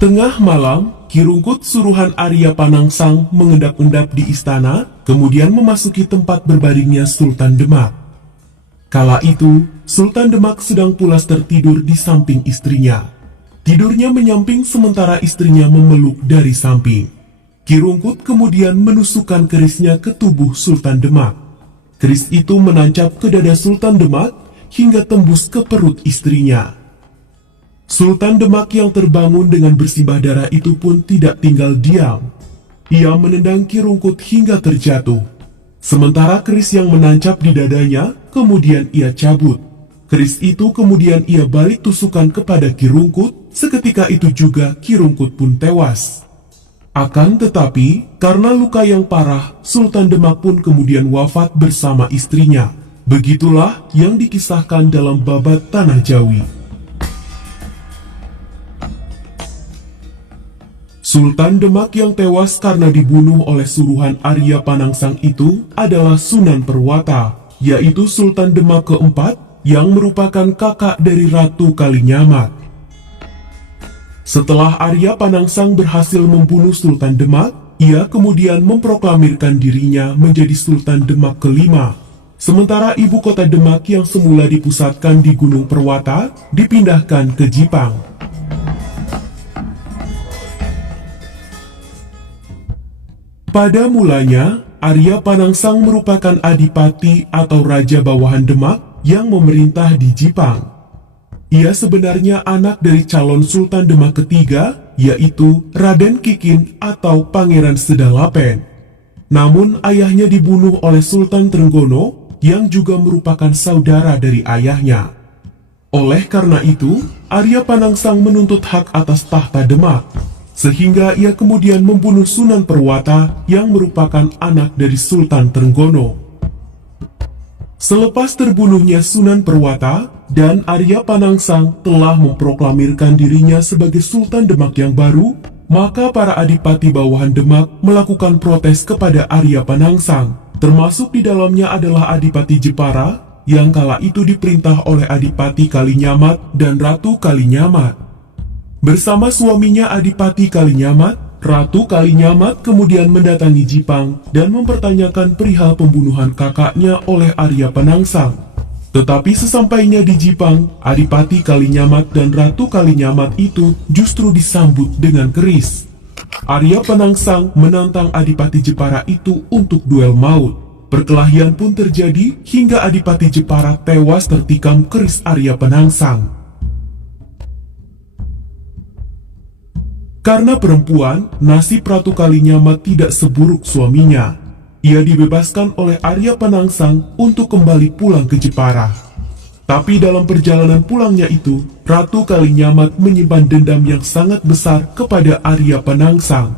Tengah malam, Ki Rungkut suruhan Arya Panangsang mengendap-endap di istana, kemudian memasuki tempat berbaringnya Sultan Demak. Kala itu, Sultan Demak sedang pulas tertidur di samping istrinya. Tidurnya menyamping sementara istrinya memeluk dari samping. Ki Rungkut kemudian menusukkan kerisnya ke tubuh Sultan Demak. Keris itu menancap ke dada Sultan Demak hingga tembus ke perut istrinya. Sultan Demak yang terbangun dengan bersimbah darah itu pun tidak tinggal diam. Ia menendang Ki Rungkut hingga terjatuh. Sementara keris yang menancap di dadanya, kemudian ia cabut. Keris itu kemudian ia balik tusukan kepada Ki Rungkut, seketika itu juga Ki Rungkut pun tewas. Akan tetapi, karena luka yang parah, Sultan Demak pun kemudian wafat bersama istrinya. Begitulah yang dikisahkan dalam Babat Tanah Jawi. Sultan Demak yang tewas karena dibunuh oleh suruhan Arya Panangsang itu adalah Sunan Perwata, yaitu Sultan Demak keempat yang merupakan kakak dari Ratu Kalinyamat. Setelah Arya Panangsang berhasil membunuh Sultan Demak, ia kemudian memproklamirkan dirinya menjadi Sultan Demak kelima. Sementara ibu kota Demak yang semula dipusatkan di Gunung Perwata dipindahkan ke Jipang. Pada mulanya, Arya Panangsang merupakan adipati atau raja bawahan Demak yang memerintah di Jipang. Ia sebenarnya anak dari calon Sultan Demak ketiga, yaitu Raden Kikin atau Pangeran Sedalapen. Namun ayahnya dibunuh oleh Sultan Trenggono yang juga merupakan saudara dari ayahnya. Oleh karena itu, Arya Panangsang menuntut hak atas tahta Demak, sehingga ia kemudian membunuh Sunan Perwata yang merupakan anak dari Sultan Trenggono. Selepas terbunuhnya Sunan Perwata, dan Arya Panangsang telah memproklamirkan dirinya sebagai Sultan Demak yang baru, maka para adipati bawahan Demak melakukan protes kepada Arya Panangsang, termasuk di dalamnya adalah Adipati Jepara, yang kala itu diperintah oleh Adipati Kalinyamat dan Ratu Kalinyamat. Bersama suaminya Adipati Kalinyamat, Ratu Kalinyamat kemudian mendatangi Jipang dan mempertanyakan perihal pembunuhan kakaknya oleh Arya Panangsang. Tetapi sesampainya di Jipang, Adipati Kalinyamat dan Ratu Kalinyamat itu justru disambut dengan keris. Arya Panangsang menantang Adipati Jepara itu untuk duel maut. Perkelahian pun terjadi hingga Adipati Jepara tewas tertikam keris Arya Panangsang. Karena perempuan, nasib Ratu Kalinyamat tidak seburuk suaminya. Ia dibebaskan oleh Arya Panangsang untuk kembali pulang ke Jepara. Tapi dalam perjalanan pulangnya itu, Ratu Kalinyamat menyimpan dendam yang sangat besar kepada Arya Panangsang.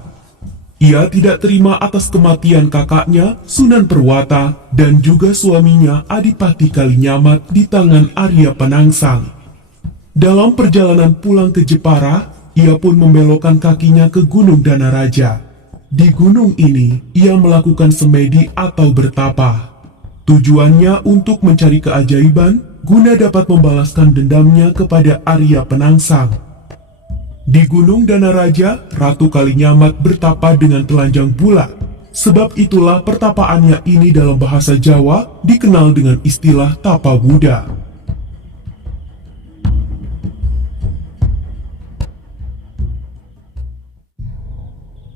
Ia tidak terima atas kematian kakaknya, Sunan Perwata, dan juga suaminya Adipati Kalinyamat di tangan Arya Panangsang. Dalam perjalanan pulang ke Jepara, ia pun membelokkan kakinya ke Gunung Danaraja. Di gunung ini, ia melakukan semedi atau bertapa. Tujuannya untuk mencari keajaiban, guna dapat membalaskan dendamnya kepada Arya Panangsang. Di Gunung Danaraja, Ratu Kalinyamat bertapa dengan telanjang bulat. Sebab itulah pertapaannya ini dalam bahasa Jawa dikenal dengan istilah tapa Buddha.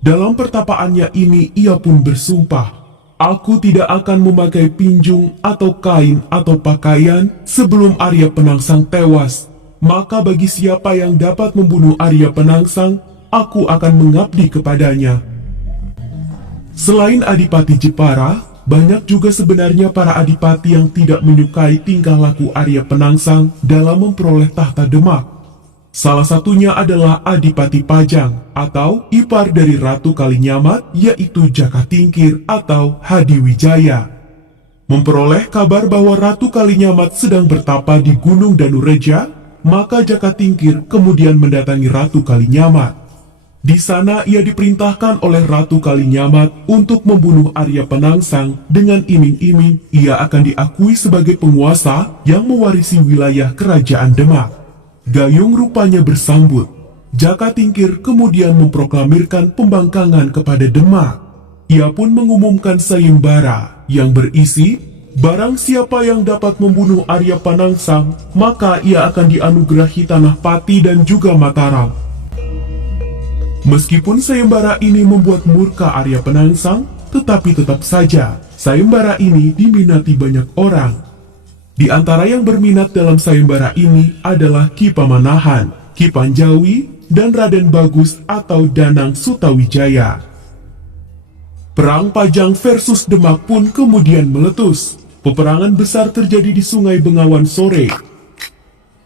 Dalam pertapaannya ini ia pun bersumpah, "Aku tidak akan memakai pinjung atau kain atau pakaian sebelum Arya Panangsang tewas. Maka bagi siapa yang dapat membunuh Arya Panangsang, aku akan mengabdi kepadanya." Selain Adipati Jepara, banyak juga sebenarnya para adipati yang tidak menyukai tingkah laku Arya Panangsang dalam memperoleh tahta Demak. Salah satunya adalah Adipati Pajang atau ipar dari Ratu Kalinyamat, yaitu Jaka Tingkir atau Hadiwijaya. Memperoleh kabar bahwa Ratu Kalinyamat sedang bertapa di Gunung Danureja, maka Jaka Tingkir kemudian mendatangi Ratu Kalinyamat. Di sana ia diperintahkan oleh Ratu Kalinyamat untuk membunuh Arya Panangsang dengan iming-iming ia akan diakui sebagai penguasa yang mewarisi wilayah kerajaan Demak. Gayung rupanya bersambut. Jaka Tingkir kemudian memproklamirkan pembangkangan kepada Demak. Ia pun mengumumkan sayembara yang berisi, barang siapa yang dapat membunuh Arya Panangsang, maka ia akan dianugerahi tanah Pati dan juga Mataram. Meskipun sayembara ini membuat murka Arya Panangsang, tetapi tetap saja sayembara ini diminati banyak orang. Di antara yang berminat dalam sayembara ini adalah Ki Pamanahan, Ki Panjawi, dan Raden Bagus atau Danang Sutawijaya. Perang Pajang versus Demak pun kemudian meletus. Peperangan besar terjadi di Sungai Bengawan sore.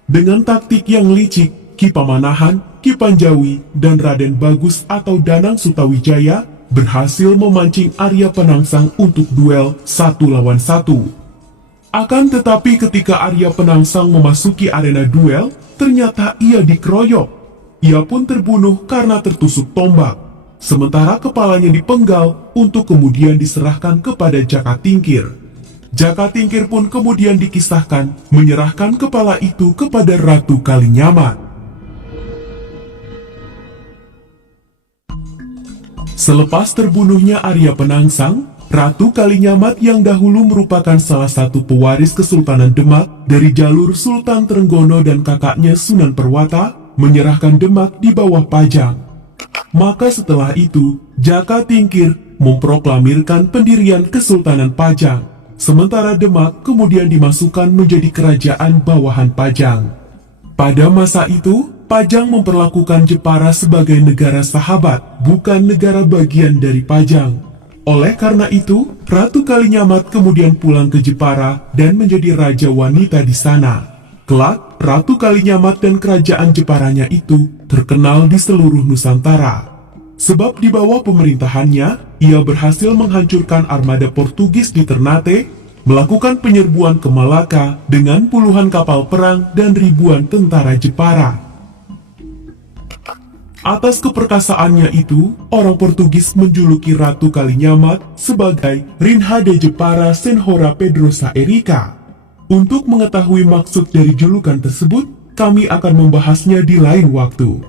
Dengan taktik yang licik, Ki Pamanahan, Ki Panjawi, dan Raden Bagus atau Danang Sutawijaya berhasil memancing Arya Panangsang untuk duel 1 lawan 1. Akan tetapi ketika Arya Panangsang memasuki arena duel, ternyata ia dikeroyok. Ia pun terbunuh karena tertusuk tombak. Sementara kepalanya dipenggal untuk kemudian diserahkan kepada Jaka Tingkir. Jaka Tingkir pun kemudian dikisahkan menyerahkan kepala itu kepada Ratu Kalinyamat. Selepas terbunuhnya Arya Panangsang, Ratu Kalinyamat yang dahulu merupakan salah satu pewaris Kesultanan Demak dari jalur Sultan Trenggono dan kakaknya Sunan Perwata, menyerahkan Demak di bawah Pajang. Maka setelah itu, Jaka Tingkir memproklamirkan pendirian Kesultanan Pajang, sementara Demak kemudian dimasukkan menjadi kerajaan bawahan Pajang. Pada masa itu, Pajang memperlakukan Jepara sebagai negara sahabat, bukan negara bagian dari Pajang. Oleh karena itu, Ratu Kalinyamat kemudian pulang ke Jepara dan menjadi raja wanita di sana. Kelak, Ratu Kalinyamat dan kerajaan Jeparanya itu terkenal di seluruh Nusantara. Sebab di bawah pemerintahannya, ia berhasil menghancurkan armada Portugis di Ternate, melakukan penyerbuan ke Malaka dengan puluhan kapal perang dan ribuan tentara Jepara. Atas keperkasaannya itu, orang Portugis menjuluki Ratu Kalinyamat sebagai Rainha de Jepara Senhora Pedrosa Erika. Untuk mengetahui maksud dari julukan tersebut, kami akan membahasnya di lain waktu.